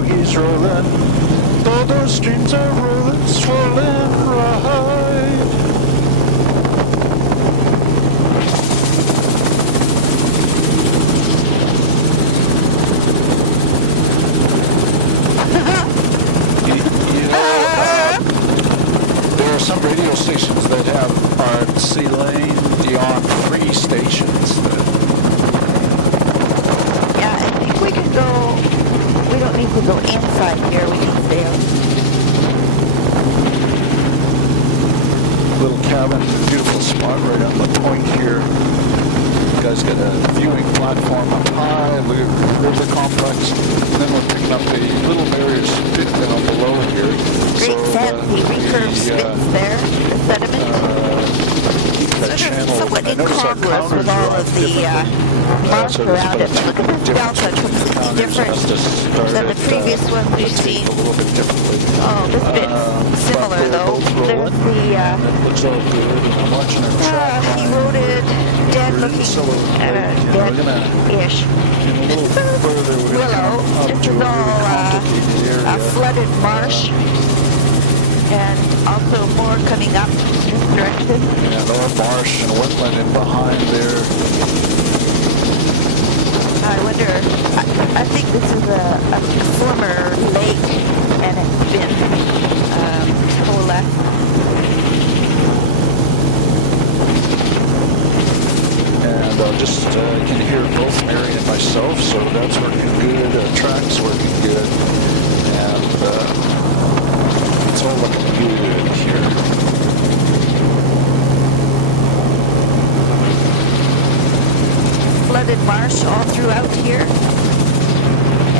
know he's rolling. Though those streams are rolling, swirling right. There are some radio stations that are Celine Dion free stations. Yeah, I think we can go. We don't need to go inside here. We can stay out. Little cabin, beautiful spot right on the point here. You guys got a viewing platform up high, river complex, and then we're picking up a little barrier spit down below here. Great fancy recurve spits there, the sediment. Somewhat incongruous with all of the marsh around it. Look at this delta, completely different than the previous one we've seen. A little bit differently. Oh, this bit's similar though. There's the looks all good. I'm watching our track. eroded, dead looking, dead-ish. Willow. This is all a flooded marsh. And also more coming up this direction. And our marsh and wetland in behind there. I wonder, I think this is a former lake and it's been coalesced. And just can hear both Mary and myself, so that's working good. Track's working good. And it's all looking good here. Flooded marsh all throughout here.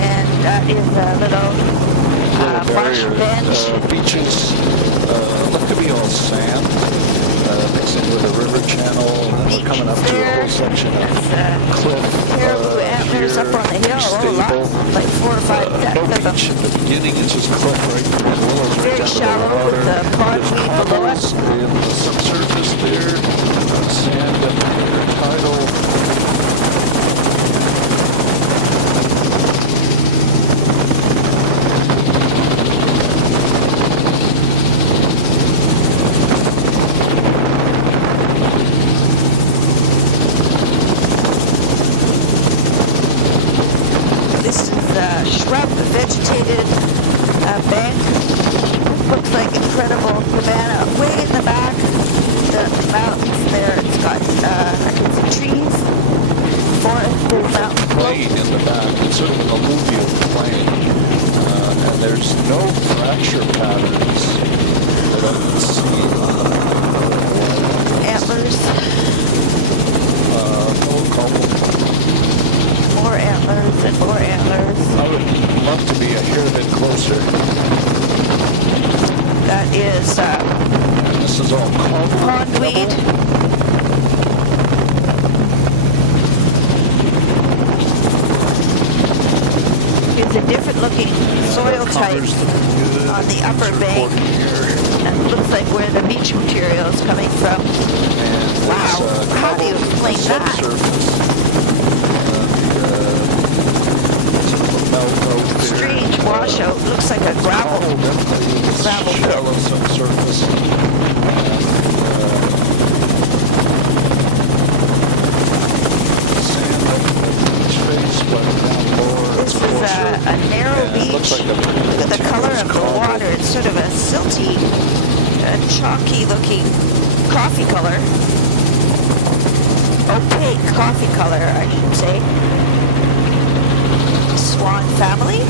And that is a little marsh bench. Beaches look to be all sand, mixing with a river channel. And then we're coming up to a whole section of cliff. Caribou antlers up on the hill. Oh, lots, like 4 or 5 decks no of them. beach at the beginning, it's just cliff right there. And willows right Very down to the shallow water. with the pondweed below us. And the subsurface there, sand up there, tidal. Shrub, vegetated bank. Looks like incredible savanna. Way in the back, the mountains there. It's got, I can see trees, forest, there's mountains. Plain in the back. It's sort of an alluvial plain. And there's no fracture patterns that I can see. Antlers. No cobble. More antlers and more antlers. I would love to be a hair bit closer. That is This is all pondweed. It's a different looking soil type on the upper bank. And it looks like where the beach material is coming from. Wow, how do you explain that? Strange washout. Looks like a gravel shallow pit. subsurface. Sand up the beach face, but down lower This is a narrow beach with the color of the water. It's sort of a silty, chalky looking coffee color. Opaque coffee color, I should say. Swan family.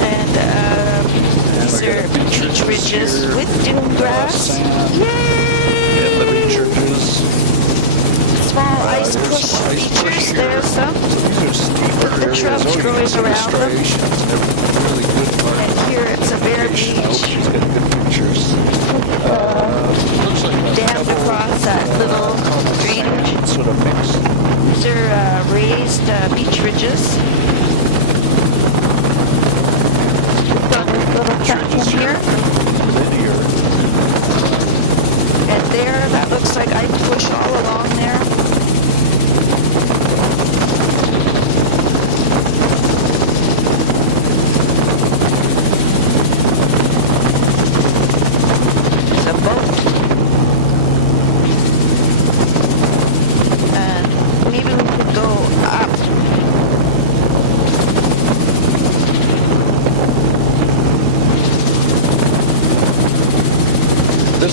And these are beach ridges with dune grass. Yay! In the beach ridges. Small ice push features. There's some. With the shrubs growing around them. Really good part. And here it's a bare beach. She's got good pictures. Looks like Dammed across that little drainage. Sort of mixed. These are raised beach ridges. Got this little section here. Linear.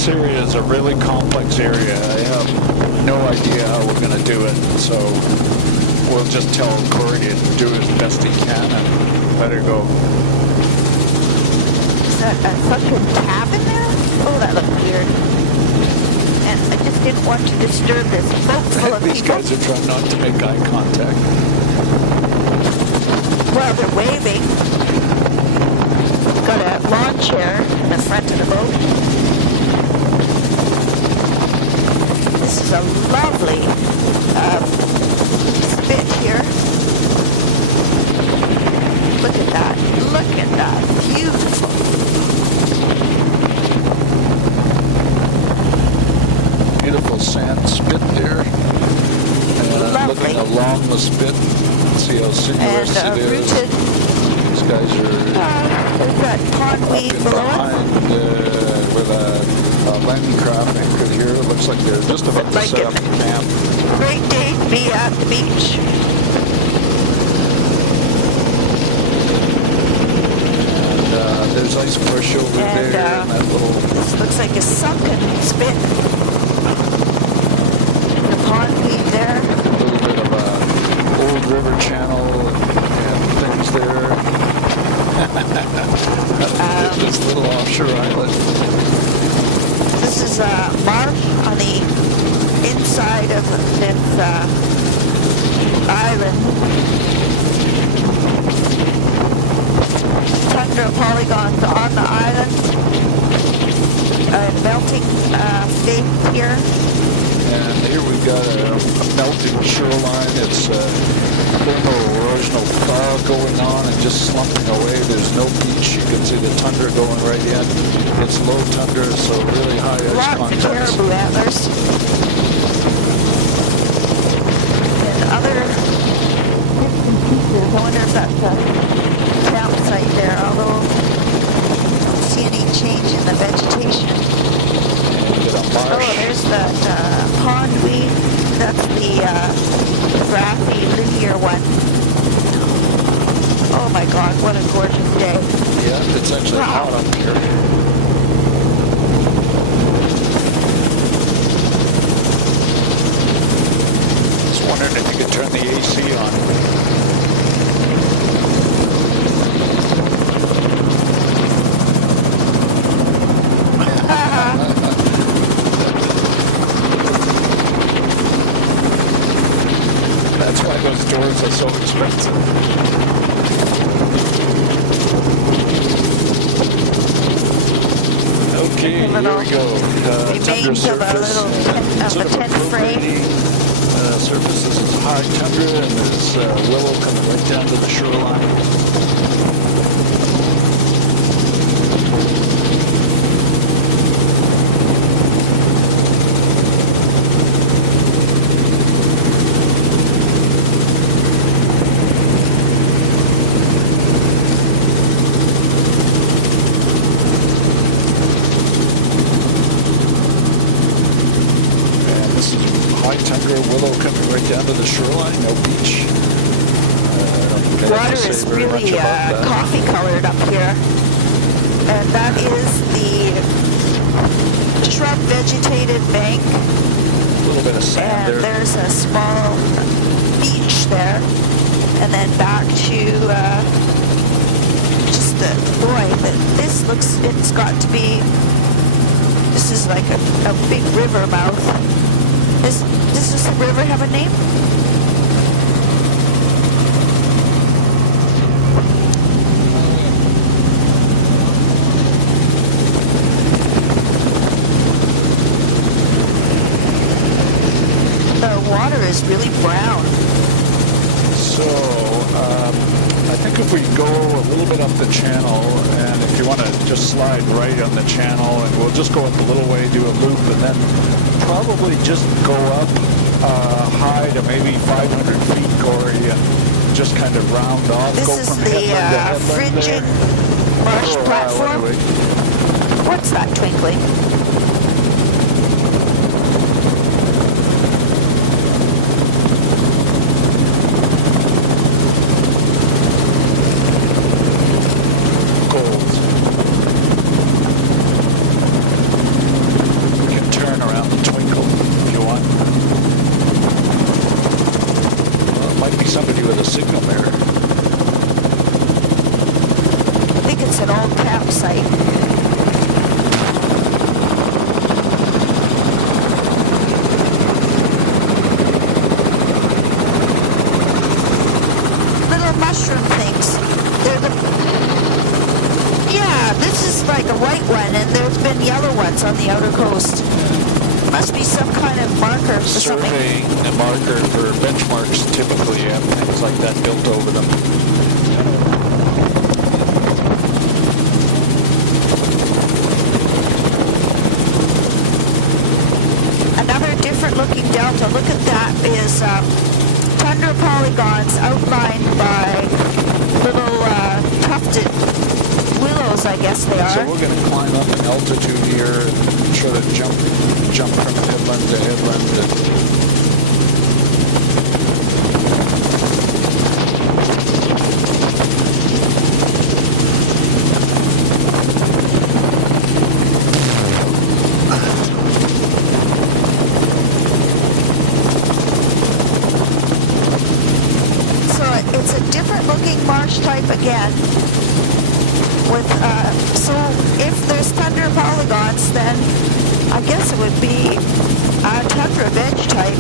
this area is a really complex area. I have no idea how we're going to do it, so we'll just tell Corey to do as best he can and let her go. Is that a fucking cabin there? Oh, that looked weird. And I just didn't want to disturb this boat full of These people. guys are trying not to make eye contact. Well, they're waving. Got a lawn chair in the front of the boat. This is a lovely spit here. Look at that. Look at that. Beautiful. Beautiful sand spit there. And Lovely. looking along the spit, see how sinuous And it is. rooted. These guys are We've got pondweed in below us. behind where the landing craft anchored here. It looks like they're just about to Like set it. up camp. Great day to be at the beach. And there's ice bush over And, there, and that little This looks like a sunken spit. The pondweed there. little bit of a old river channel and things there. This little offshore island. This is marsh on the inside of this island. Tundra polygons on the island. Melting faith here. And here we've got a melting shoreline. It's thermal erosional thaw going on and just slumping away. There's no beach. You can see the tundra going right in. It's low tundra, so really high ice Lots of contents. caribou antlers. And other bits and pieces. I wonder if that's a campsite there, although I don't see any change in the vegetation. And get a Oh, marsh. there's that pondweed. That's the grassy, linear one. Oh my God, what a gorgeous day. Yeah, it's actually Wow. hot up here. Just wondering if you could turn the AC on. That's why those doors are so expensive. Okay, here we go. Remains Tundra of a surface. little Sort of tent frame. appropriating, surface. This is high tundra, and there's willow coming right down to the shoreline. And this is high tundra, willow coming right down to the shoreline, no beach. I don't Water have to is say very much really about that. coffee colored up here. And that is the shrub vegetated bank. A little bit of sand And there. there's a small beach there. And then back to just the, boy, this looks, it's got to be, this is like a big river mouth. Does the river have a name? The water is really brown. So, I think if we go a little bit up the channel, and if you want to just slide right on the channel, and we'll just go up a little way, do a loop, and then probably just go up high to maybe 500 feet, Corey, and just kind of round off. This go is from the headland to headland Frigid there. Marsh For a while, platform. anyway. What's that twinkling? Gold. an old campsite. Little mushroom things. They're the... Yeah, this is like a white one, and there's been yellow ones on the outer coast. Must be some kind of marker for something. Surveying a marker for benchmarks typically have things like that built over them. Another different looking delta, look at that, is tundra polygons outlined by little tufted willows, I guess they are. So we're going to climb up in altitude here and sort of jump from headland to headland. So it's a different looking marsh type again. So if there's tundra polygons, then I guess it would be a tundra veg type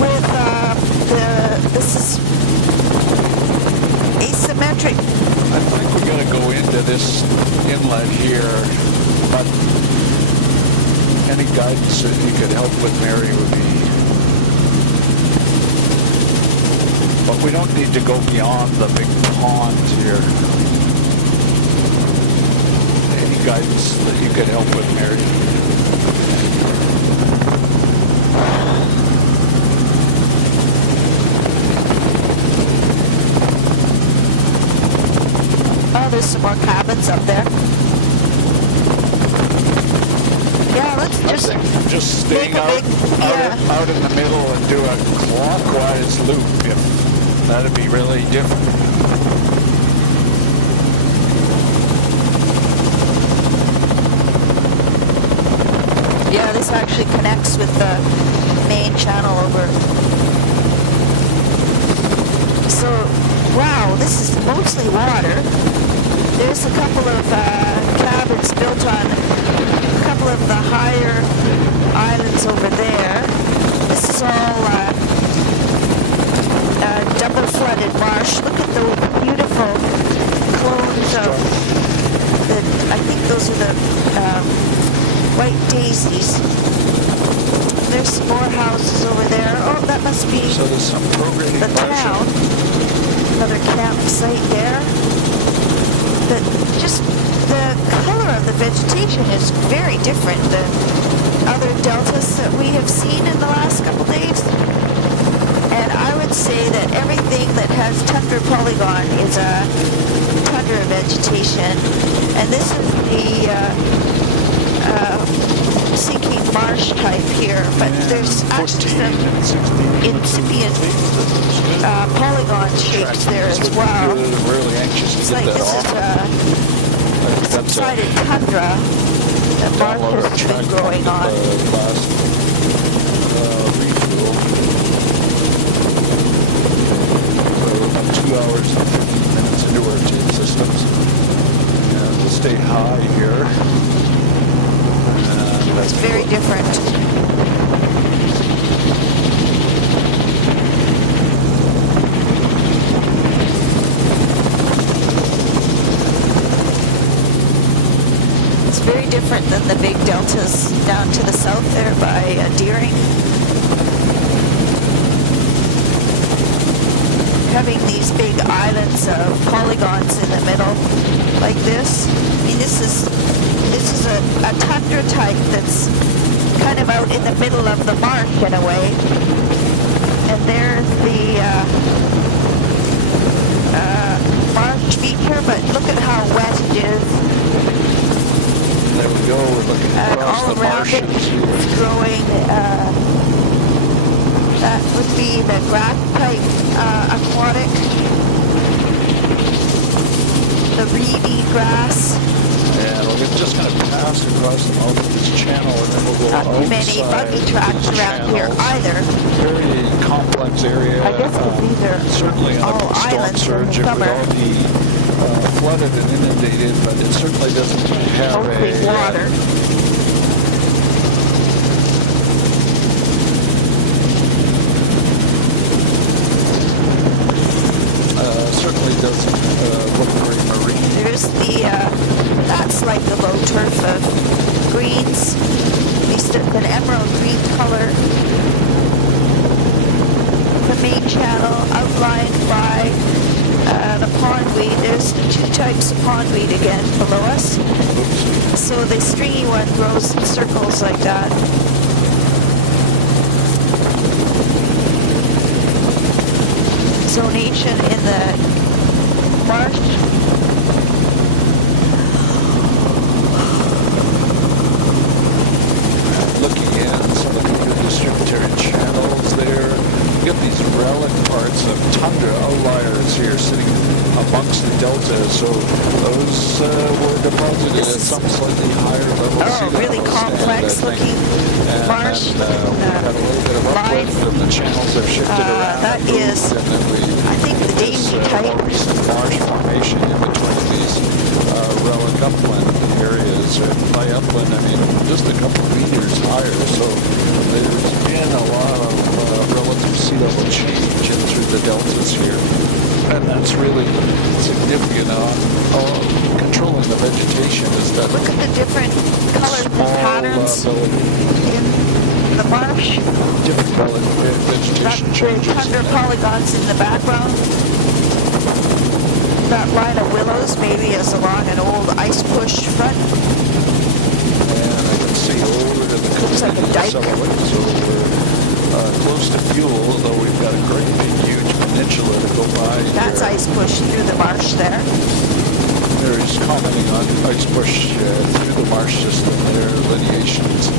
with this is asymmetric. I think we're going to go into this inlet here, but any guidance that you could help with, Mary, would be... But we don't need to go beyond the big pond here. Any guidance that you could help with, Mary? Oh, there's some more cabins up there. Yeah, let's just staying make a out, big- out in the middle and do a clockwise loop. If that'd be really different. Yeah, this actually connects with the main channel over. So, wow, this is mostly water. There's a couple of cabins built on a couple of the higher islands over there. This is all double flooded marsh. Look at those beautiful clones of I think those are the white daisies. There's some more houses over there. Oh, that must be So there's some prograding the town. Another campsite there. Just the color of the vegetation is very different than other deltas that we have seen in the last couple days. And I would say that everything that has tundra polygon is a tundra vegetation. And this is the sinking marsh type here, but there's actually some incipient polygon shapes there as well. Really anxious to It's get like that this off. is a subsided tundra that marsh has been growing on. Last refuel. So about 2 hours and 15 minutes into our tape systems. And we'll stay high here. It's very different. It's very different than the big deltas down to the south there by Deering. Having these big islands of polygons in the middle like this. I mean, this is a tundra type that's kind of out in the middle of the marsh in a way. And there's the marsh feature, but look at how wet it is. There we go, we're looking And across all the around marshes it here. is growing, that would be the grass type aquatic, the reedy grass. And we're just going to pass across the mouth of this channel, and then we'll go Not too many outside buggy tracks these around here channels. either. Very complex area. I guess 'cause these are certainly all a storm islands in surge. the It would summer. all be flooded and inundated, but it certainly doesn't have Mostly a water. certainly doesn't look very marine. There's the, that's like the low turf of greens, at least an emerald green color. The main channel outlined by the pondweed. There's the two types of pondweed again below us. Oops. So the stringy one grows in circles like that. Zonation in the marsh. Looking at some of the distributary channels there, you get these relic parts of tundra outliers here sitting amongst the delta. So those were deposited at some slightly higher level. Oh, really complex looking marsh. And we had a little bit of uplift, and the channels have shifted around. That is, and then I think, the Davy type. More recent marsh formation in between these relic upland areas. And by upland, I mean just a couple of meters higher. So there's been a lot of relative sea level change in through the deltas here. And that's really significant on controlling the vegetation. Is that Look at the different colors and patterns in the marsh. different vegetation changes. Tundra polygons in the background. That line of willows maybe is along an old ice push front. And I can see over to the coast like a dike. so we're close to fuel, although we've got a great big huge peninsula to go by. That's here. ice push through the marsh there. There's commenting on ice push through the marsh system there. Lineations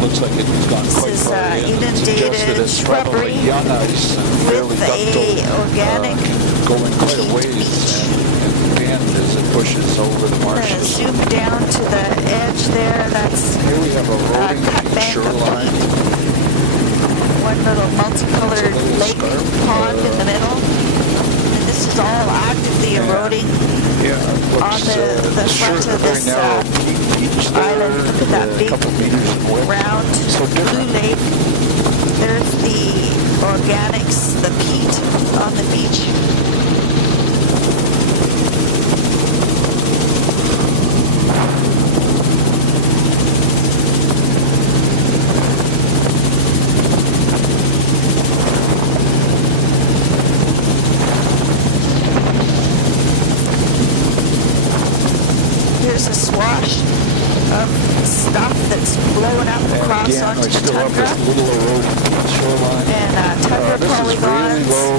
looks like it has gone quite This is far in. It's inundated suggested it's shrubbery probably young ice and fairly with ductile, a organic going quite a peat ways beach. and bend as it pushes over the I'm going to marshes. zoom down to the edge there. That's Here we have a rolling cut peat bank of shoreline. peat. One little multicolored little lake scarp, pond in the middle. And this is all actively eroding Yeah, it on looks, the sure, front of very this narrow beach there, island. Look at that a big couple meters in width. round So blue different. lake. There's the organics, the peat on the beach. There's a swash of stuff that's blowing up And across again, onto we the still have tundra. this little eroded beach shoreline. And tundra This is really polygons. low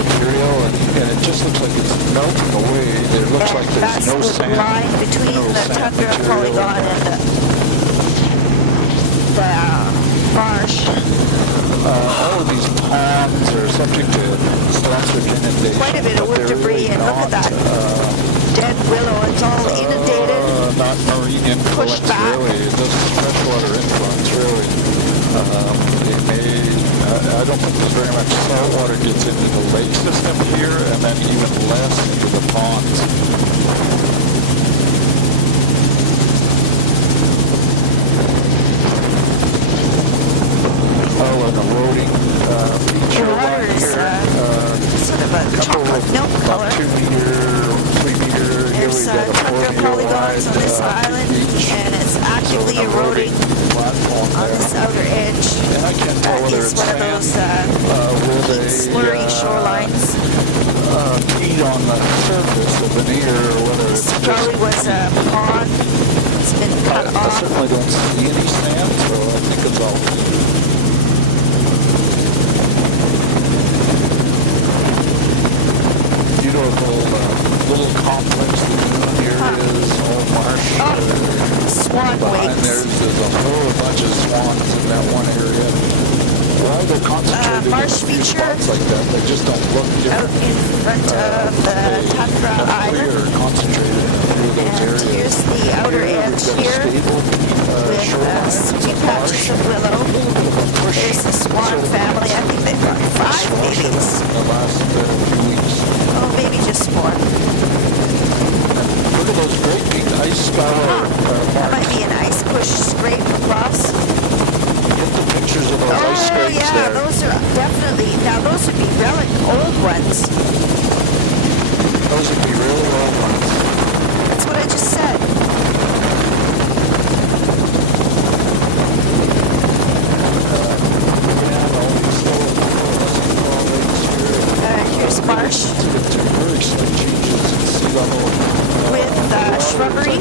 material, and it just looks like it's melting away. It looks like there's That's no the sand. line between no the sand tundra material. polygon and the marsh. All of these ponds are subject to storm-surge inundation. Quite a bit of but wood they're debris, really and look at not, that dead willow. It's all inundated. Not marine influence, pushed back. really. It doesn't freshwater influence, really. They may, I don't think there's very much salt water gets into the lake system here, and then even less into the ponds. Oh, an eroding feature The water line is here. sort of a Couple chocolate of milk color. 2 meter, 3 meter. Here There's we got a 4 tundra meter polygons on this wide island, beach. and it's actively So an eroding platform on there. this outer edge. And I can't tell That whether is it's one of sand those with a slurry shorelines. peat on the surface, a veneer, or whether This it's probably just was a pond. It's been cut I off. certainly don't see any sand, so I think it's all beautiful little complex lagoon areas, all marsh. Swan Behind wakes. there's a whole bunch of swans in that one area. Well, they're concentrated marsh in a few feature spots like that. They just don't look out different. in front of the tundra island. They're concentrated in a few of those And areas. here's the outer edge here with sweet patches of willow. There's the swan family. I think they've got 5 babies. In the last few weeks. Oh, maybe just 4. shrubbery.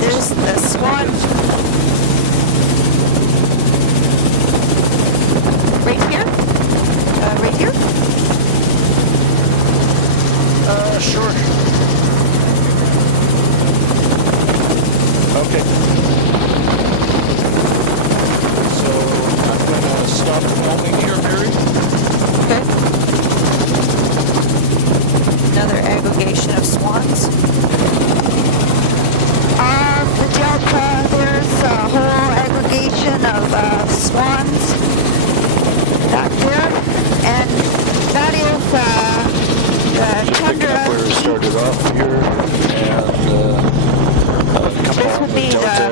There's the swan. Right here? Right here? Sure. Okay. So I'm going to stop filming here, Mary. Okay. Another aggregation of swans. On the delta, there's a whole aggregation of swans back there, and that is the Just picking tundra. up where we started off here, and coming This along would be the delta.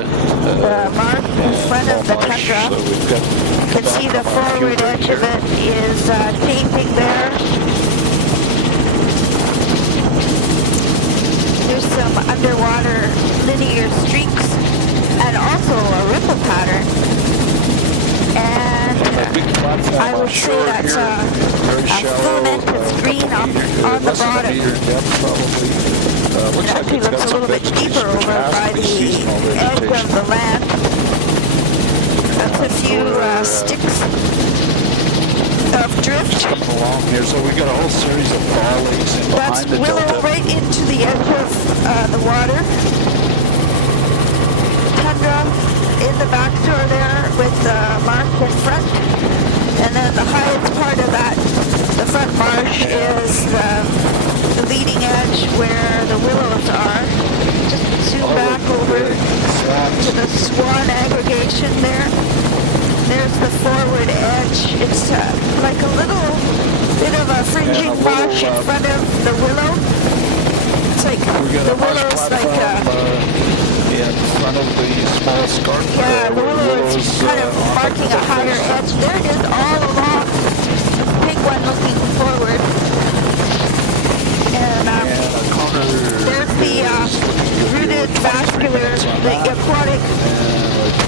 the mark in front of the marsh, tundra. so we've got You can see the forward edge of it is taping there. There's some underwater linear streaks and also a ripple pattern. And a big platform I would say offshore that's here, very a shallow, filamentous green on the less than a bottom. meter in depth, probably. It Looks like actually it's got looks a some little bit vegetation, deeper which over has by to be the seasonal edge vegetation. of the land. That's a few sticks of drift. Coming along here, so we've got a whole series of fall lakes in That's behind the willow delta. right into the edge of the water. Tundra in the back door there with the mark in front. And then the highest part of that, the front marsh, is the leading edge where the willows are. Just zoom back over to the swan aggregation there. There's the forward edge. It's like a little bit of a fringing marsh in front of the willow. It's like the willow's like in front of the small scarp. yeah, the willow is kind of marking a higher edge. There it is all along. Big one looking forward. And there's the rooted vascular, the aquatic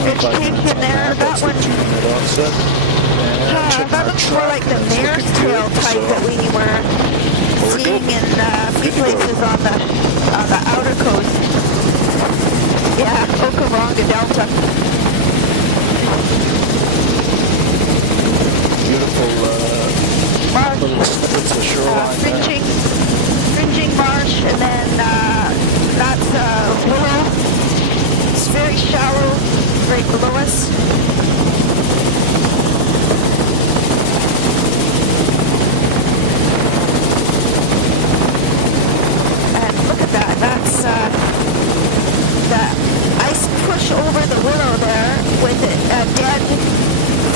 vegetation there. That one, that looks more like the mare's tail type that we were seeing in a few places on the outer coast. Yeah, Okawonga Delta. Beautiful Marsh, little snippets of shoreline there. fringing marsh, and then that's willow. It's very shallow, right below us. And look at that. That's the ice push over the willow there with a dead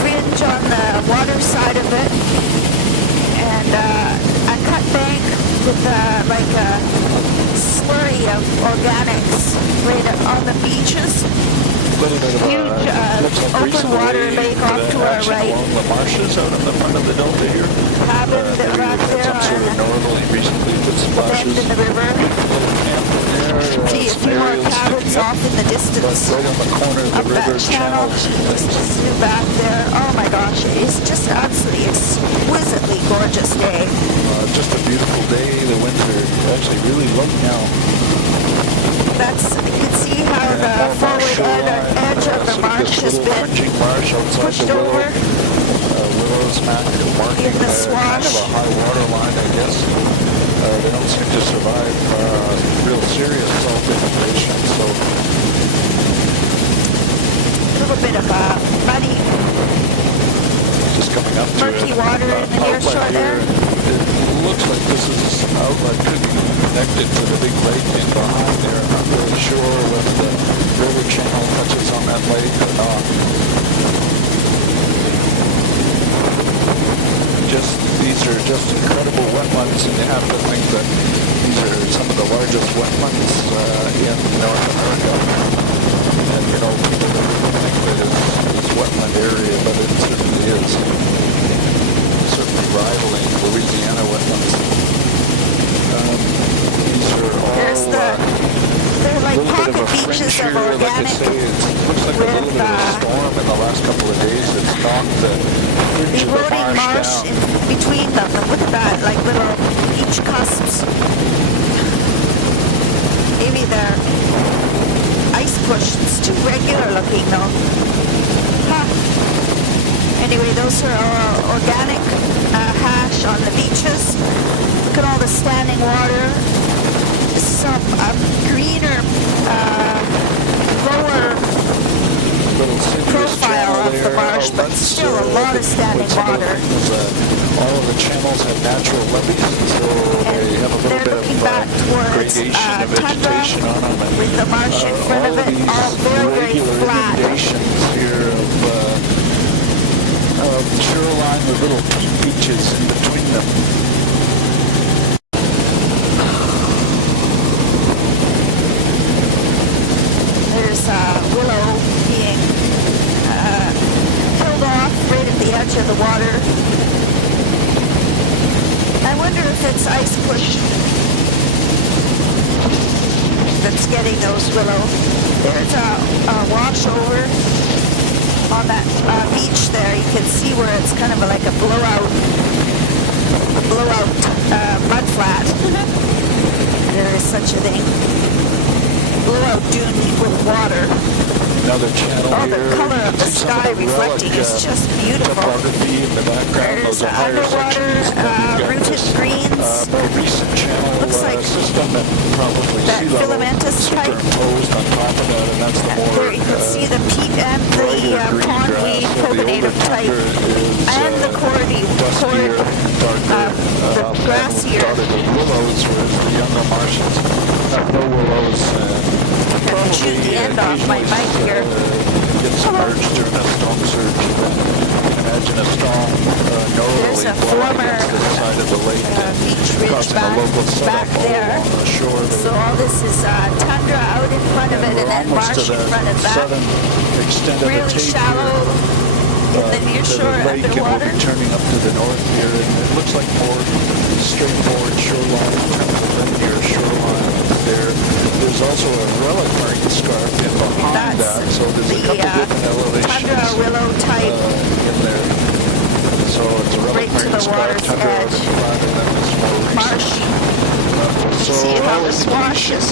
fringe on the water side of it, and a cut bank with like a slurry of organics right on the beaches. Little bit of Huge looks like open recently water lake off to our action right. along the marshes out in the front of the delta here. Cabin Maybe right we've there had some sort of on northerly recently with the bend splashes. in the river. Little camp in there, See a some few more aerials cabins sticking up, off in the but distance. right on the corner of the Up that river channel. channels. Let's zoom back there. Oh my gosh, it's just absolutely exquisitely gorgeous day. Just a beautiful day. The winds are actually really low now. That's, you can see how the forward edge of the marsh has been marsh outside pushed the over willows marking in the kind swash. of a high water line, I guess. They don't seem to survive real serious salt infiltration, so A little bit of muddy, just coming up to murky water in the near outlet shore there. It looks like this is an outlet could be connected to the big lake in behind there. I'm not really sure whether the river channel touches on that lake or not. These are just incredible wetlands, and you have to think that these are some of the largest wetlands in North America. And people don't think that it's wetland area, but it certainly is. Certainly rivaling Louisiana wetlands. These are all They're like pocket beaches of organic like I say, it looks like a little bit of a storm in the last couple of days. It's knocked the fringe of the eroding marsh down. in between them. And look at that, like little beach cusps. Maybe they're looking though. Huh. Anyway, those are our organic hash on the beaches. Look at all the standing water. Some greener, lower Little citrus profile channel of there. the marsh, but That's, still a lot of standing what's another water. thing is that all of the channels have natural levees, so they have a little They're bit looking of back towards gradation of tundra vegetation on them. And, with the marsh in front of it, these all very, very regular flat. inundations here of shoreline with little beaches in between them. There's willow being killed off right at the edge of the water. I wonder if it's ice push that's getting those willow. There's a washover on that beach there. You can see where it's kind of like a blowout mud flat. There is such a thing. Blowout dune with water. Another channel Oh, here. the color of the sky reflecting is just beautiful. Topography in the background. There's Those are higher underwater sections. Then you've got rooted this, greens. more recent channel Looks like system that probably that sea level filamentous type. superimposed on top of that, and that's the more There you can see the peat and the brighter green pondweed, grass. So the older coconative type, tundra is and the duskier, darker, the grassier. and dotted with willows, whereas the younger marshes have no willows. I shoot the end off my mic here. Get submerged during a storm surge. Imagine a strong There's northerly a blowing former against the side of the lake beach ridge causing a local back setup all there. along the shore. So all this is tundra out in front of it, and then Almost marsh to in the front of that. southern extent of Really the tape shallow here. in the near To shore the lake, and we'll underwater. be turning up to the north here, and it looks like more straightforward shoreline in terms of linear shoreline there. There's also a relic marine scarp in behind That's that, so there's a the couple different elevations tundra willow type. in there. So it's a relic Right to marine the scarp, water's tundra out in edge. front, and then this more recent Marsh. So See how all the swash is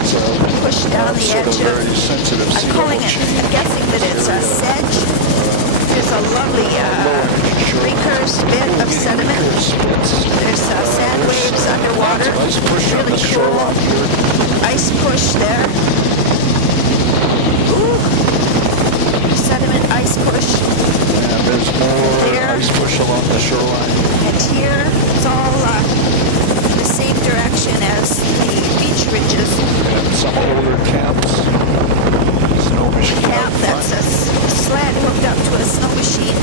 pushed down the sort of edge of. very sensitive sea I'm calling level it. change. I'm guessing that it's a sedge. There's a lovely recurse bit of sediment. There's sand waves underwater. Nice push on Really the cool. shoreline here. Ice push there. Ooh. Sediment ice push. And there's more There. ice push along the shoreline. And here it's all the same direction as the beach ridges. And some older camps. Snow machine. Camp that's a sled hooked up to a snow machine.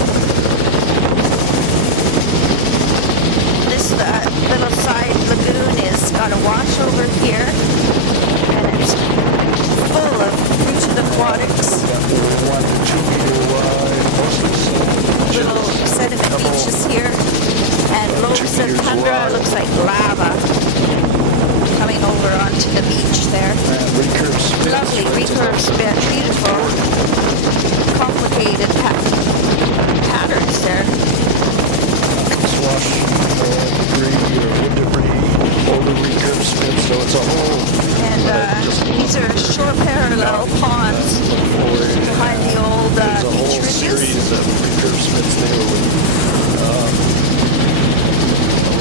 This little side lagoon is got a wash over here, and it's full of rooted aquatics. 1 to 2 meter wide, mostly Little sediment beaches here, and lobes of 2 meters tundra. wide. Looks like lava coming over onto the beach there. And recurve spits. Lovely recurve spit, beautiful, complicated patterns there. Swash debris or wood debris, older recurve spits, so it's a whole. And these are shore parallel ponds behind the old There's a beach whole ridges. series of recurve spits there with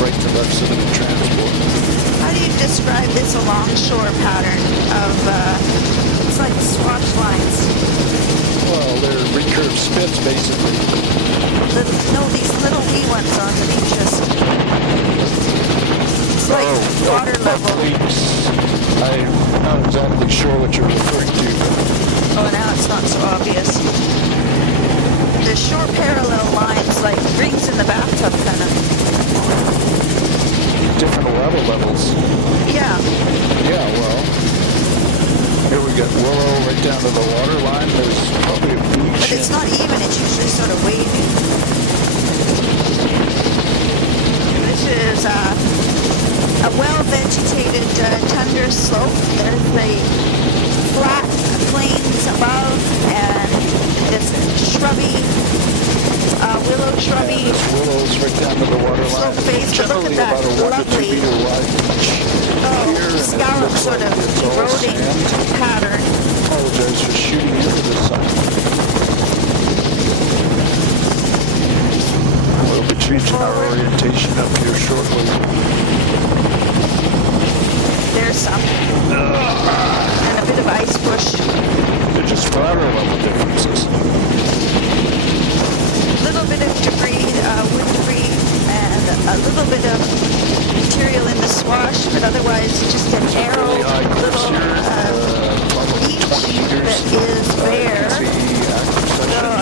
right to left sediment transport. How do you describe this alongshore pattern of, it's like swash lines? Well, they're recurve spits basically. No, these little wee ones on the beaches. It's like water level. I'm not exactly sure what you're referring to, but Oh, now it's not so obvious. The shore parallel lines, like rings in the bathtub, kind of. different water levels. Yeah. Yeah, well, here we got willow right down to the water line. There's probably a beach. But it's not even, it's usually sort of wavy. This is a well-vegetated tundra slope. There's the flat plains above and this shrubby, willow shrubby There's willows right down to the water line. slope face. But look Generally at that about a 1 to 2 lovely meter wide beach here, and it scallop looks sort like of it's all eroding sand. pattern. Apologize for shooting into the sun. there's some. And a bit of ice push. They're just water level differences. A little bit of debris, wood debris, and a little bit of material in the swash, but otherwise just a narrow Really high cliffs little here, probably beach 20 meters. that is bare.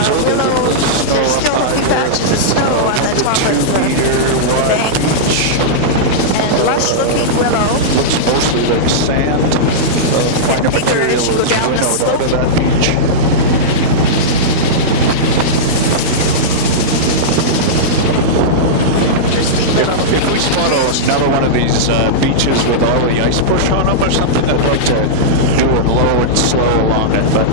So willow, there's still a few patches of snow on the top of the bank, and lush-looking willow. Looks mostly like sand. Finer Bigger material as you go is down the winnowed slope. out of that beach. Interesting little If we spot another one of these beaches with all the ice push on them or something, I'd like to do it low and slow along it, but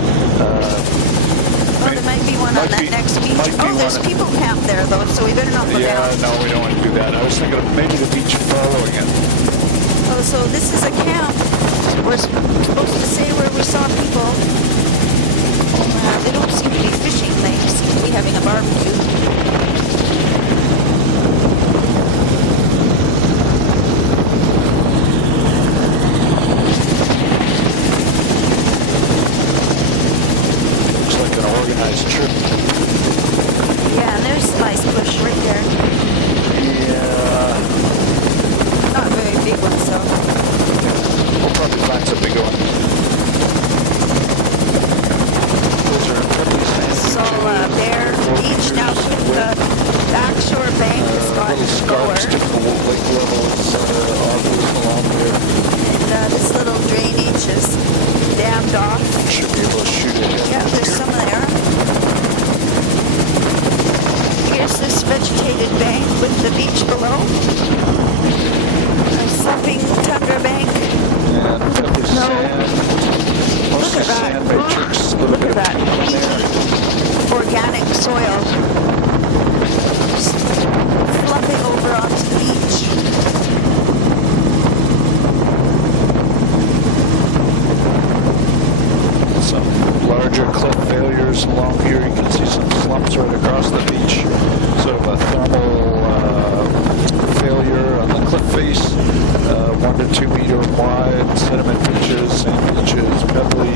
Oh, there might be one on that next beach. Oh, there's people camped there, though, so we better not go yeah, down. no, we don't want to do that. I was thinking of maybe the beach following it. Oh, so this is a camp. We're supposed to say where we saw people. They don't seem to be fishing. They seem to be having a barbecue. Looks like an organized trip. Yeah, and there's some ice push right there. Yeah. Not very big ones, though. We'll probably find some bigger ones. Those are incredibly sandy So, Bear Beach, now the backshore bank has gotten little lower. scarps to the lake levels obvious along here. And this little drainage is dammed off. Should be able to shoot it in. Yeah, there's some there. Here's this vegetated bank with the beach below. A sloping tundra bank. And we've got this No. sand. Look Mostly at that. sand matrix. A little Look bit at of that. peat in there. Peaty, organic soil. Just fluffing over onto the beach. Some larger cliff failures along here. You can see some slumps right across the beach. Sort of a thermal failure on the cliff face. 1 to 2 meter wide sediment beaches, sand beaches, pebbly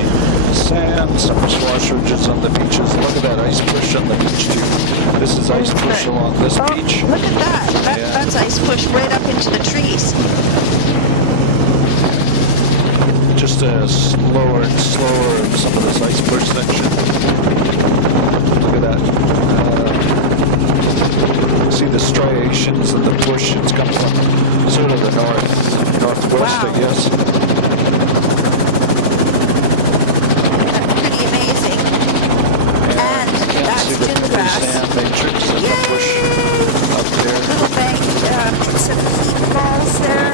sand, some swash ridges on the beaches. Look at that ice push on the beach too. This is ice push along this Oh, beach. look at that. Yeah. That's ice push right up into the trees. Just slower and slower in some of this ice push section. Look at that. See the striations and the push. It's coming from sort of the northwest, Wow. I guess. Pretty amazing. And you can that's see the dune grass. sand matrix and the push up there. Little bank, some heat balls there.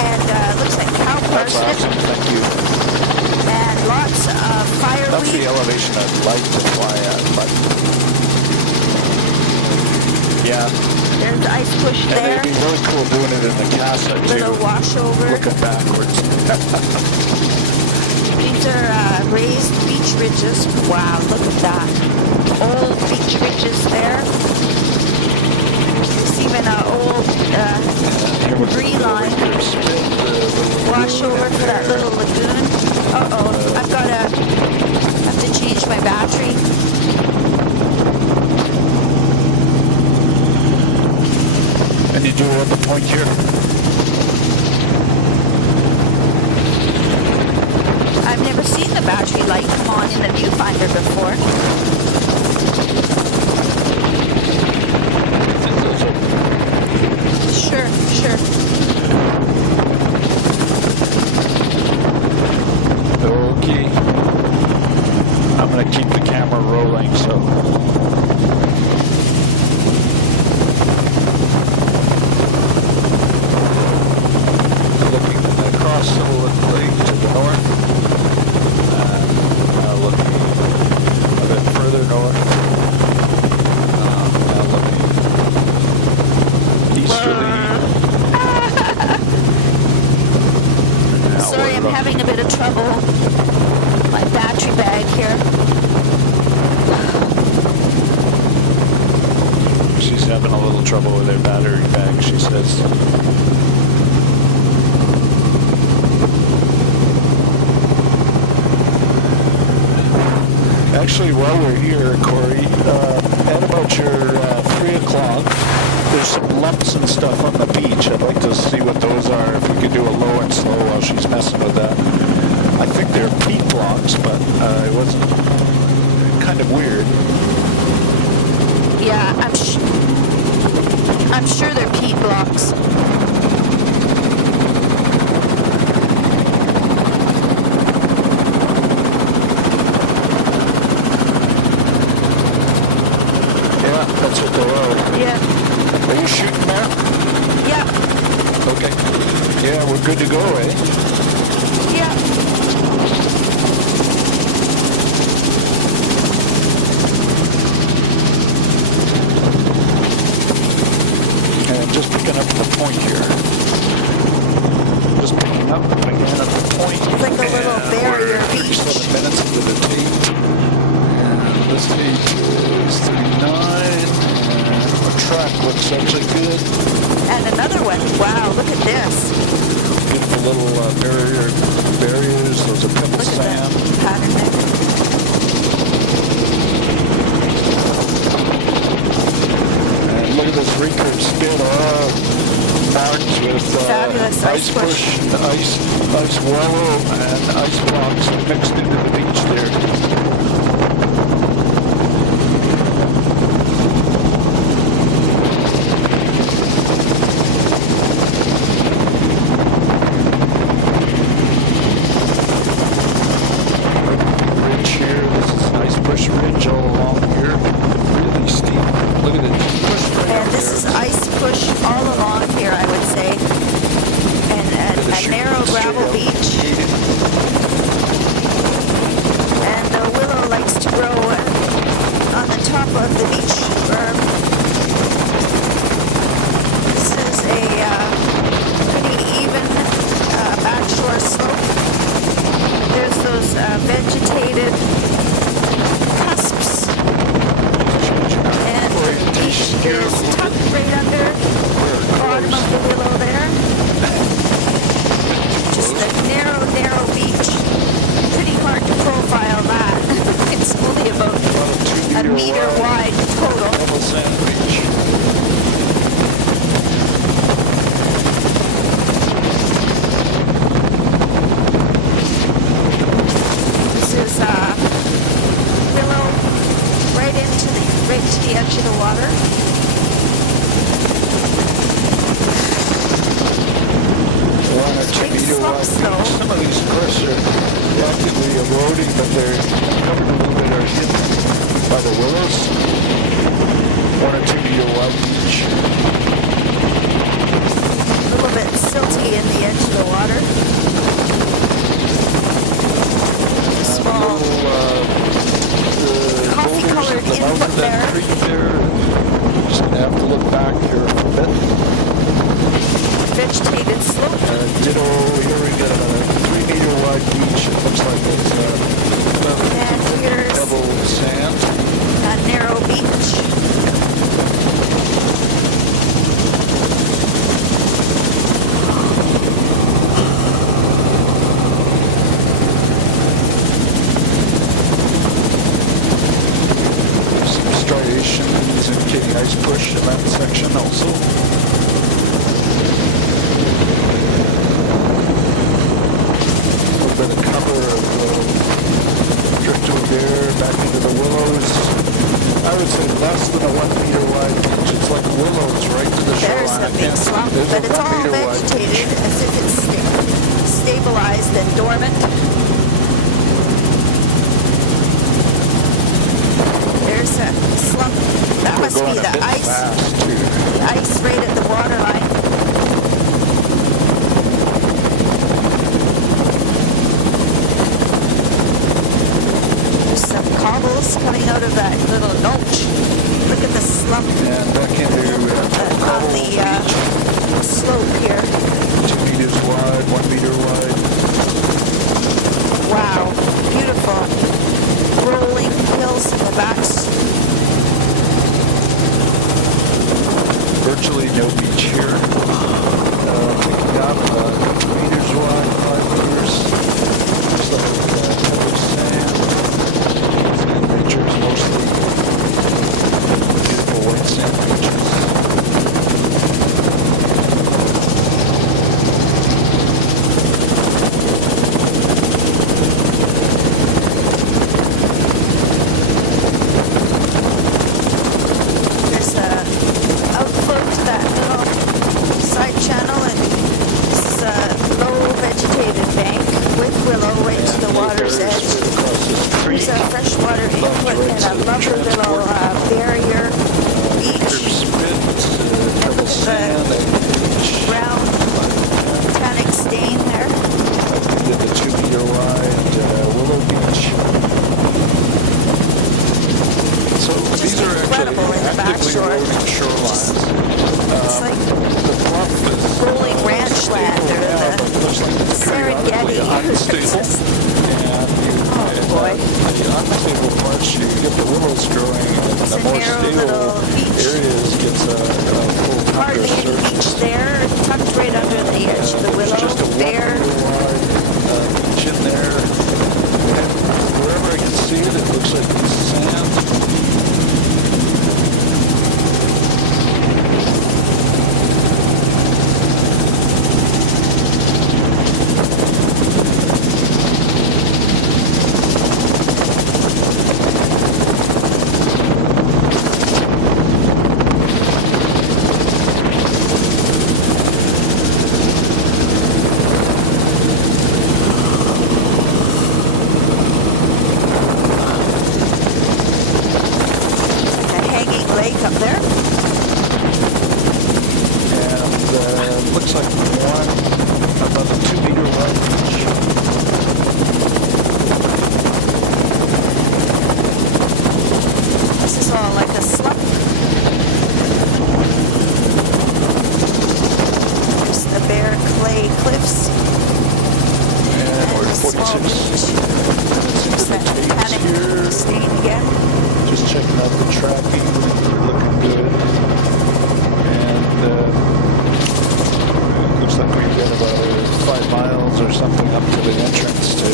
And looks like cow That's parsnip. awesome. Thank you. And lots of fireweed. That's the elevation I'd like to fly at, but yeah. There's the ice push And there. it'd be really cool doing it in the Casa Little too. washover. Looking backwards. These are raised beach ridges. Wow, look at that. Old beach ridges there. There's even an old debris line. Wash over to that little lagoon. Uh-oh, I've got to have to change my battery. And you do it at the point here. I've never seen the battery light come on in the viewfinder before. Sure, sure. Okay. I'm going to keep the camera rolling, so. Looking across Silhouette Lake to the north. Now looking a bit further north. Now looking easterly. Now Sorry, we're I'm looking- having a bit of trouble. My battery bag here. She's having a little trouble with her battery bag, she says. actually, while we're here, Corey, at about your 3 o'clock, there's some lumps and stuff on the beach. I'd like to see what those are, if we could do a low and slow while she's messing with that. I think they're peat blocks, but it wasn't kind of weird. Yeah, I'm sure they're peat blocks. Yeah, that's what they are. Yeah. Are you shooting there? Yeah. Okay. Yeah, we're good to go, eh? Yeah. And just picking up the point here. Just picking up again at the point. It's like a little And barrier we're beach. 37 minutes into the tape. And this tape is 39. And our track looks actually good. And another one. Wow, look at this. Beautiful little barriers. Those are pebble Look sand. at the pattern there. And look at this recurve spin. Marked with Fabulous ice push, and ice wallow, and ice blocks mixed into the beach there. Ridge here. This is an ice push ridge all along here. Really steep. Look at it. Push right And up this there. is ice push all along here, I would say. And a narrow gravel beach. And the willow likes to grow on the top of the beach berm. This is a pretty even backshore slope. There's those vegetated cusps. And the beach is tucked right under the bottom of the willow there. Just a narrow beach. Pretty hard to profile that. It's only about a meter wide total. Pebble sand beach. This is willow right to the edge of the water. 1 or 2 Big meter wide slopes, though. beach. Some of these cliffs are rapidly eroding, but they're covered a little bit or hidden by the willows. 1 or 2 meter wide beach. A little bit silty in the edge of the water. Small coffee-colored input there. Creek there. Just gonna have to look back here a bit. Vegetated slope. Ditto, here we got a 3 meter wide beach. It looks like it's And here's pebble sand. a narrow beach. Some striations indicating ice push in that section also. A bit of cover of driftwood there, back into the willows. I would say less than a 1 meter wide beach. It's like willows right to the There's shoreline. the big slump, There's but a it's 1 all meter wide vegetated beach. as if it's stabilized and dormant. There's a slump. That We're must be going a the bit ice. fast too. The ice right at the waterline. There's some cobbles coming out of that little notch. Look at the slump And back into of the slope here. 2 meters wide, 1 meter wide. Wow, beautiful. Rolling hills in the backs. Virtually no beach here. Picking up 2 meters wide, 5 meters. Looks like pebble sand. Sand beach There's a freshwater inlet and a lovely little barrier beach. Pebble sand, Brown volcanic stain there. we did the 2-meter wide Willow Beach. So Just these are incredible actually in the back actively shore. eroding shorelines. It's like The bluff is rolling ranch stable, land or yeah, but it looks like it's periodically Serengeti. unstable. And boy. the unstable parts, you get the willows growing, and It's the a more narrow stable little beach. areas gets a full Hardly any surface. beach there, tucked right under the edge of the There's willow. just a 1 Bare. meter wide beach in there. And wherever I can see it, it looks like it's sand. A hanging lake up there. And looks like about a 2-meter wide beach. This is all like a slump. There's the bare clay cliffs And we're and a at small 46 beach. minutes into There's the that tapes panic here. stain again. Just checking out the tracking, looking good. And it looks like we've got about 5 miles or something up to the entrance to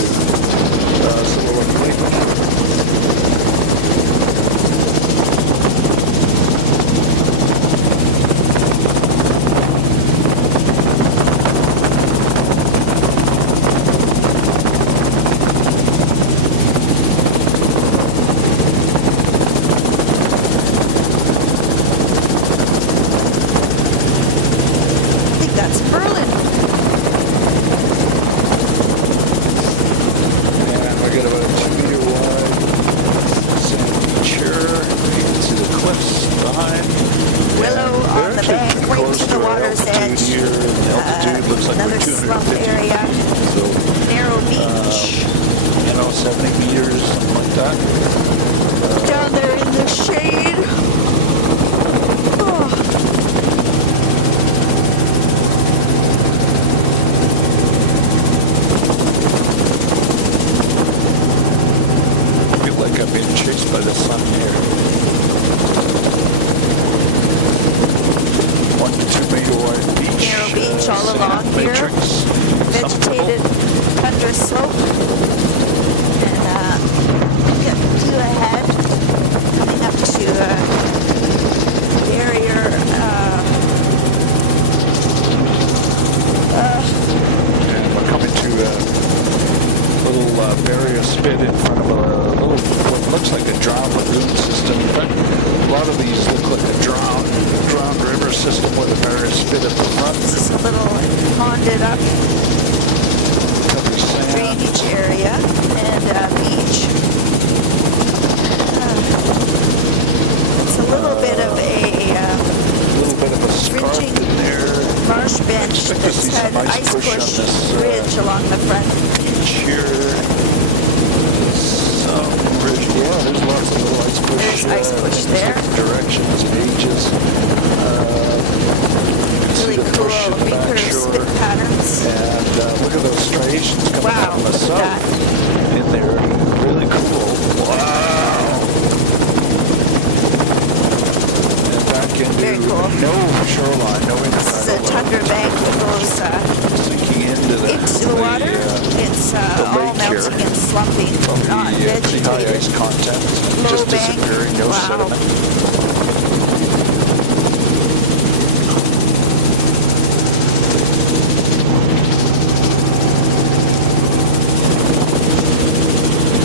Silver Lake. I think that's Berlin. And we got about a 2-meter wide sand beach here. You can see the cliffs behind. Willow And on they're the actually bank, pretty right close to the our water's altitude edge. here. And the altitude looks like Another we're slump 250. area. So, Narrow beach. 70 meters, something like that. Down there in the shade. Oh. I feel like I'm being chased by the sun here. 1 to 2 meter wide beach. Narrow beach all sand along here. matrix, Vegetated tundra slope. And get due ahead. Coming up to barrier. And we're coming to a little barrier spit in front of a little, what looks like a drowned lagoon system. In fact, a lot of these look like a drowned river system with a barrier spit at the front. This is a little ponded up Covers sand. drainage area and beach. It's a little bit of A little bit of a scarp Fringing in there. marsh bench Expect to see that's some had ice ice push on push this, ridge along the front. Beach here. Some ridge. Yeah, there's lots of little ice push. There's ice push things there. like directions and ages. You can see Really the cool push in the back recurve shore. spit patterns. And look at those striations coming Wow, out from the look at south in there. Really cool. Wow. And back into Very cool. no shoreline, no This is a intertidal. tundra bank that goes Sinking into into the water. It's all lake here. melting and slumping, Probably not pretty high vegetated. ice content. Low Just bank. disappearing, no Wow. sediment.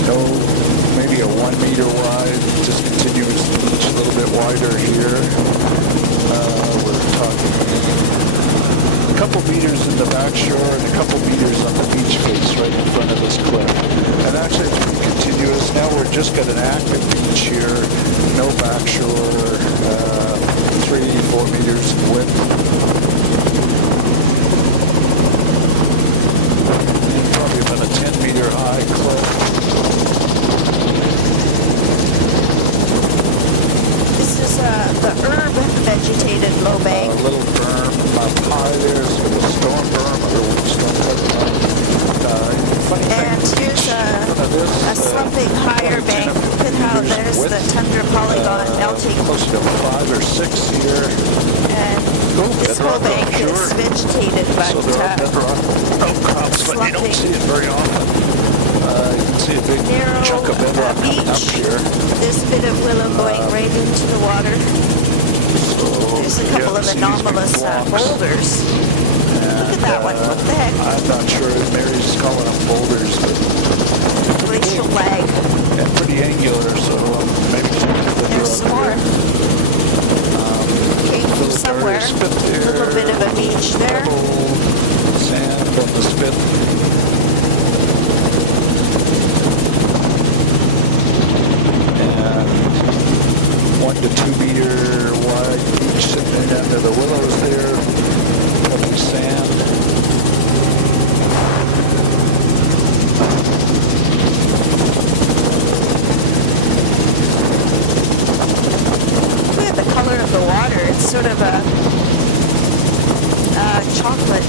No, maybe a 1 meter wide, just continuous beach, a little bit wider here. We're talking a couple meters in the back shore and a couple meters on the beach face right in front of this cliff. And actually it's pretty continuous. Now we're just got an active beach here, no backshore, 3-4 meters in width. And probably about a 10-meter high cliff. This is the herb vegetated low bank. A little berm up high there, so the storm berm, or storm berm. And here's a slumping higher bank. Look at how there's the tundra polygon melting. Close to 5 or 6 here. And this whole bank is vegetated, but so there are bedrock outcrops, but you don't see it very often. You can see a big narrow chunk of bedrock coming up beach. here. This bit of willow going right into the water. So There's a couple of anomalous boulders. Look at that one. What the heck? I'm not sure. Mary's calling them boulders, but Glacial lag. and pretty angular, so maybe There's some more. Came from somewhere. A little bit of a beach there. Sand on the spit. And 1 to 2 meter wide beach sitting under the willows there. Lovely sand. Look at the color of the water. It's sort of a chocolate.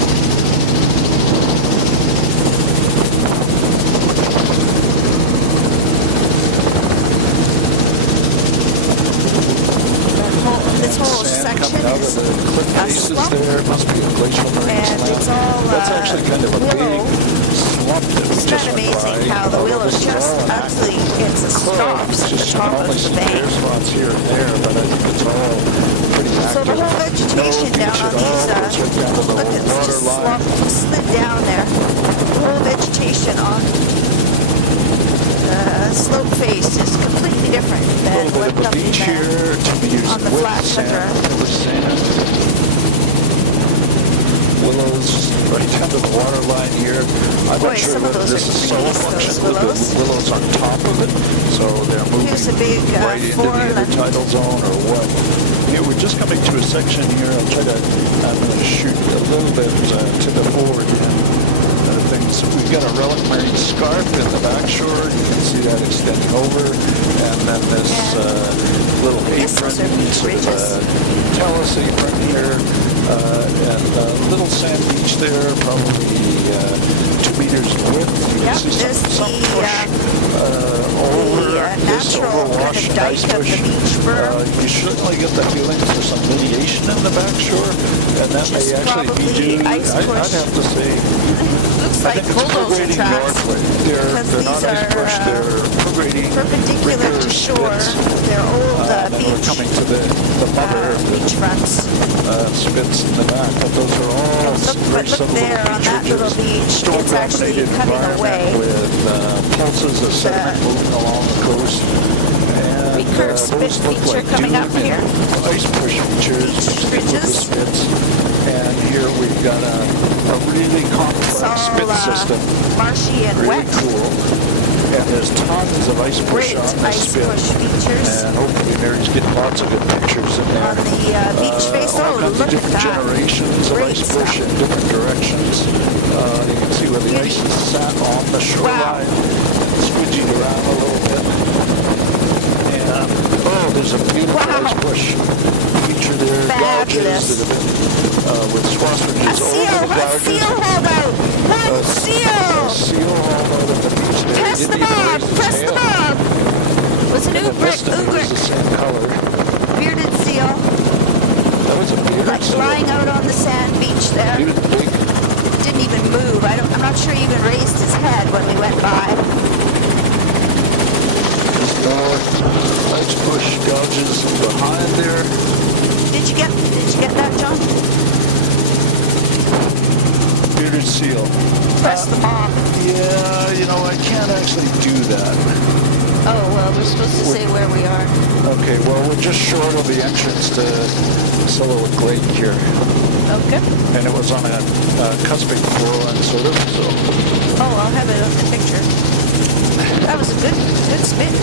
This whole section is a slump, there. It must be a glacial marine and slab. it's all That's actually kind of a willow. big slump that we Isn't just that went amazing by. how the willow This is just all an absolutely gets a active stops at the just top only of the some bank? bare spots here and there, but I think it's all pretty active. So the whole vegetation No down beach on at these, all. Goes right down to the look, it's water just line. slid down there. The whole vegetation on the slope face is completely different A than little what bit of a comes beach here, 2 meters on the width, flat tundra. sand. Willows right down to the water line here. I'm Boy, not sure some of whether those this are is solar trees, function those with willows. the willows on top of it, so they're moving Here's a big right into the foreland. intertidal zone or what. Here, we're just coming to a section here. I'm going to shoot a little bit to the forward things. We've got a relic marine scarp in the back shore. You can see that extending over, and then this little apron, sort of a talus apron here, and a little sand beach there, probably 2 meters in width. You Yep, can see there's some the push over this natural kind overwash of ice dike of push. the beach berm. You certainly get the feeling there's some lineation in the back shore, and that Which is may actually be probably due. ice I'd push. have to say. Looks I like think it's bulldozer prograding tracks. northward. They're Because not these ice are, push, they're prograding perpendicular to rigorous shore. spits. They're old And then we're beach coming to the mother of the beach fronts. spits in the back, but those are all But look there on that little beach, it's actually cutting away. with pulses of sediment moving along the coast. And Recurve spit those look feature like coming up dune here. Ice push features Beach mixed in with the ridges. spits. And here we've got a really complex It's all spit system. marshy and Really wet. cool. And there's tons of ice push Great on the ice spit. push features And hopefully Mary's getting lots of good pictures in there. on the beach face. All Oh, kinds of look at different that. generations of Great ice push stuff. in different directions. You can see where the Beauty. ice is sat on the shoreline, squidging around a little bit. And there's a beautiful Wow. ice push feature there. Fabulous. Gouges that have been with swastika A over seal! the A gouges. seal hauled out! One A seal! seal hauled out of the beach there. Press He the didn't even bob! raise his Press the tail. bob! Was an And the vista was the ugric, same color. bearded seal, That was a beard like seal. lying out on the sand beach there. He was big. Didn't even move. I'm not sure he even raised his head when we went by. Ice push gouges behind there. Did you get that, John? Bearded seal. Press the bob. Yeah, I can't actually do that. Oh, well, we're supposed to say where we are. Okay, well, we're just short of the entrance to Silhouette Lake here. Okay. And it was on a cusping foreland, sort of, so. Oh, I'll have it on the picture. That was a good spit.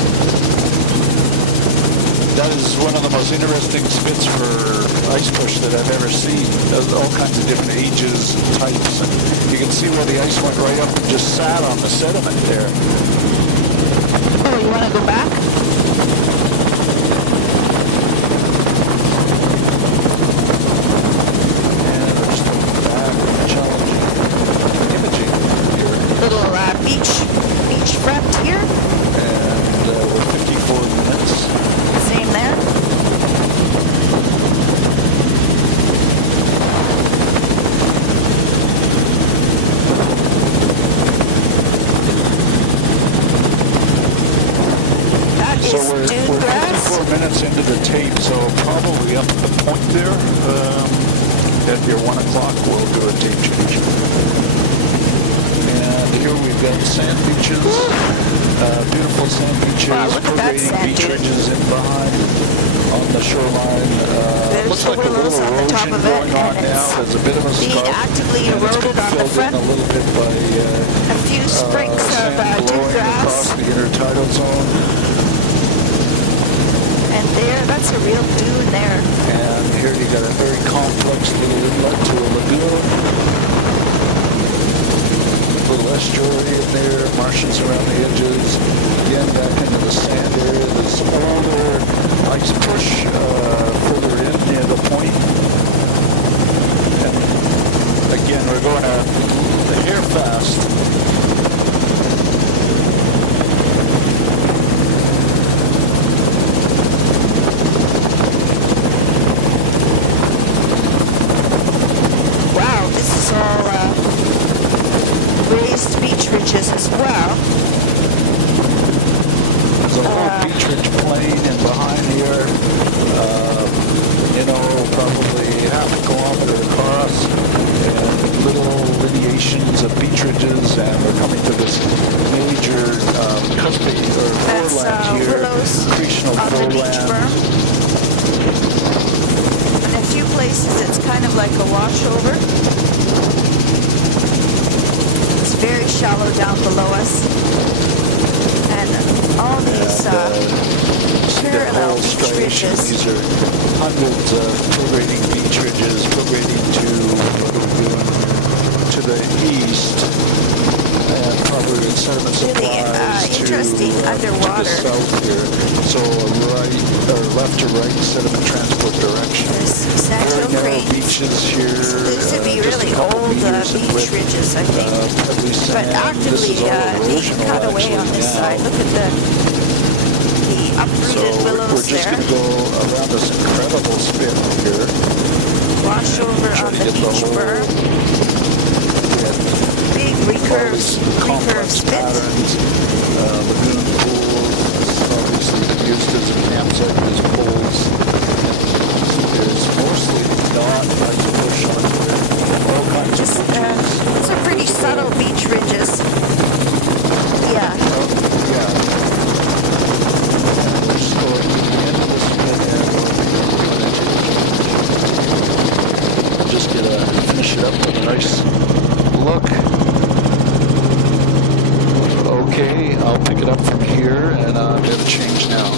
That is one of the most interesting spits for ice push that I've ever seen. There's all kinds of different ages and types. And you can see where the ice went right up and just sat on the sediment there. Oh, you want to go back? And we're just looking back and challenging imaging here. Little beach front here. And we're 54 minutes. Same there. That So is we're dune grass. 54 minutes into the tape, so probably up at the point there, at your 1 o'clock, we'll do a tape change. And here we've got sand beaches, beautiful sand beaches, Wow, look at that pervading sand beach dune. ridges in behind on the shoreline. There's Looks the like a little willows on the top erosion of it, going on and now. it's There's a bit of a being scarp, actively and it's eroded been on the filled front. in a little bit by A few sprigs of sand dune blowing across grass. the intertidal zone. And there, that's a real dune there. And here you got a very complex little inlet to a lagoon. Little estuary in there, marshes around the edges. Again, back into the sand area. There's older ice push further in near the point. And again, we're going a hair fast. Wow, this is all raised beach ridges as well. There's a whole beach ridge plain in behind here, probably half a kilometer across, and little lineations of beach ridges, and we're coming to this major cuspy or That's foreland here, willows accretional on the beach foreland. berm. In a few places it's kind of like a washover. It's very shallow down below us. And all these parallel beach ridges. These are hundreds of pervading beach ridges, pervading to what are we doing? To the east, and probably with sediment Really supplies interesting to underwater. the south here. So left to right sediment transport direction. There's Very sandhill narrow cranes. beaches here. These would be just a really couple old meters in beach width. ridges, I think. Heavily But sand. This actively is all being erosional, cut away on actually, this now. side. Look at the So uprooted we're willows just there. going to go around this incredible spin here. Wash over Try on to the get the beach whole- berm. Yeah, Big all recurve these spit. complex patterns, lagoon pools, obviously been used as a campsite as pools. There's mostly not ice push on here, all kinds of Just, ridges. those are pretty subtle beach ridges. Yeah. Yeah. And we're just going to the end of the spin and we'll just finish it up with a nice look. Okay, I'll pick it up from here and I'm going to change now.